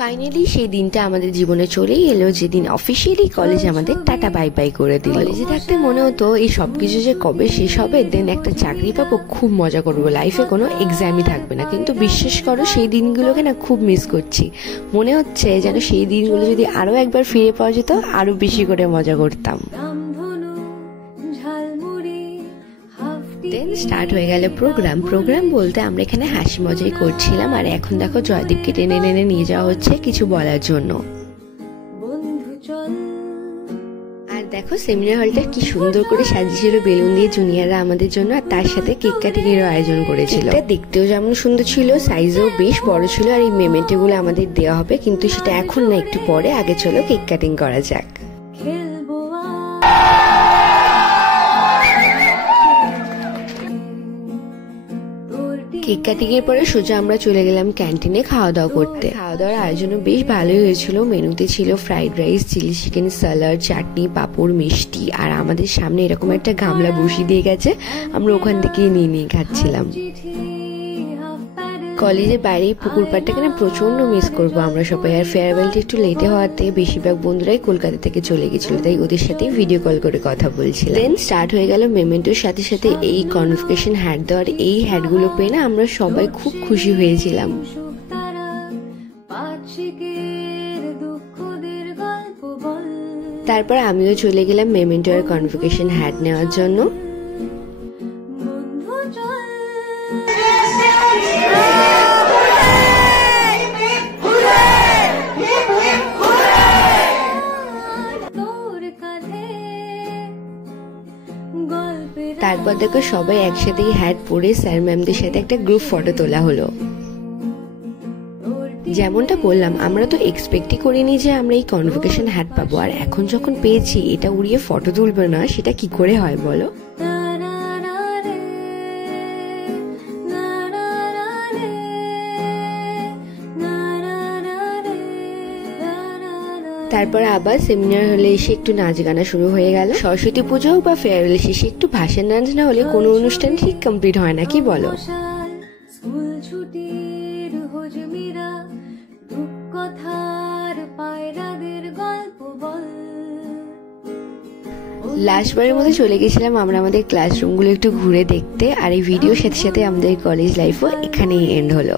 Finally সেই দিনটা আমাদের জীবনে চলেই এলো, যেদিন অফিসিয়ালি কলেজ আমাদের টাটা বাই বাই করে দিল। কলেজে থাকতে মনে হতো এই সবকিছু যে কবে শেষ হবে, দেন একটা চাকরি পাবো, খুব মজা করবো, লাইফে কোনো এক্সামই থাকবে না। কিন্তু বিশ্বাস করো সেই দিনগুলোকে না খুব মিস করছি। মনে হচ্ছে যেন সেই দিনগুলো যদি আরো একবার ফিরে পাওয়া যেত, আরো বেশি করে মজা করতাম। দেন স্টার্ট হয়ে গেল প্রোগ্রাম বলতে আমরা এখানে হাসি মজাই করছিলাম। আর এখন দেখো জয়দীপকে টেনে টেনে নিয়ে যাওয়া হচ্ছে কিছু বলার জন্য। আর দেখো সেমিনার হলটা কি সুন্দর করে সাজিয়েছিল বেলুন দিয়ে জুনিয়ররা আমাদের জন্য, আর তার সাথে কেক কাটিং এরও আয়োজন করেছিল। দেখতেও যেমন সুন্দর ছিল, সাইজেও বেশ বড় ছিল। আর এই মেমেন্টো গুলো আমাদের দেওয়া হবে, কিন্তু সেটা এখন না, একটু পরে। আগে চলো কেক কাটিং করা যাক। কেক কাটিং এর পরে সোজা আমরা চলে গেলাম ক্যান্টিনে খাওয়া দাওয়া করতে। খাওয়া দাওয়ার আয়োজনও বেশ ভালোই হয়েছিল। মেনুতে ছিল fried rice, chilli chicken, salad, chutney, papad, মিষ্টি। আর আমাদের সামনে এরকম একটা গামলা বসিয়ে দিয়ে গেছে, আমরা ওখান থেকে নিয়ে খাচ্ছিলাম। কলেজের বাইরে পুকুর পাড়টাকে না প্রচন্ড মিস করবো আমরা সবাই। আর ফেয়ারওয়েলটা একটু লেটে হওয়াতে বেশিরভাগ বন্ধুরাই কলকাতা থেকে চলে গেছিল, তাই ওদের সাথে ভিডিও কল করে কথা বলছিলাম। দেন স্টার্ট হয়ে গেল মেমেন্টোর সাথে সাথে এই কনভোকেশন হ্যাট দেওয়ার। এই হ্যাটগুলো পেয়ে না আমরা সবাই খুব খুশি হয়েছিলাম। তারপর আমিও চলে গেলাম মেমেন্টোর কনভোকেশন হ্যাট নেওয়ার জন্য। তারপর দেখো সবাই একসাথে হ্যাট পরে স্যার ম্যামদের সাথে একটা গ্রুপ ফটো তোলা হলো। যেমনটা বললাম, আমরা তো এক্সপেক্টই করিনি যে আমরা এই কনভোকেশন হ্যাট পাবো। আর এখন যখন পেয়েছি, এটা উড়িয়ে ফটো তুলবে না, সেটা কি করে হয় বলো। তারপর আবার সেমিনার হলে এসে একটু নাচ গানা শুরু হয়ে গেল। সরস্বতী পুজো বা ফেয়ারওয়েল শেষে একটু ভাষণ নাচ না হলে কোনো অনুষ্ঠান ঠিক কমপ্লিট হয় না, কি বলো। লাস্টবারের মধ্যে চলে গেছিলাম আমরা আমাদের ক্লাসরুমগুলো একটু ঘুরে দেখতে। আর এই ভিডিওর সাথে সাথে আমাদের কলেজ লাইফও এখানেই এন্ড হলো।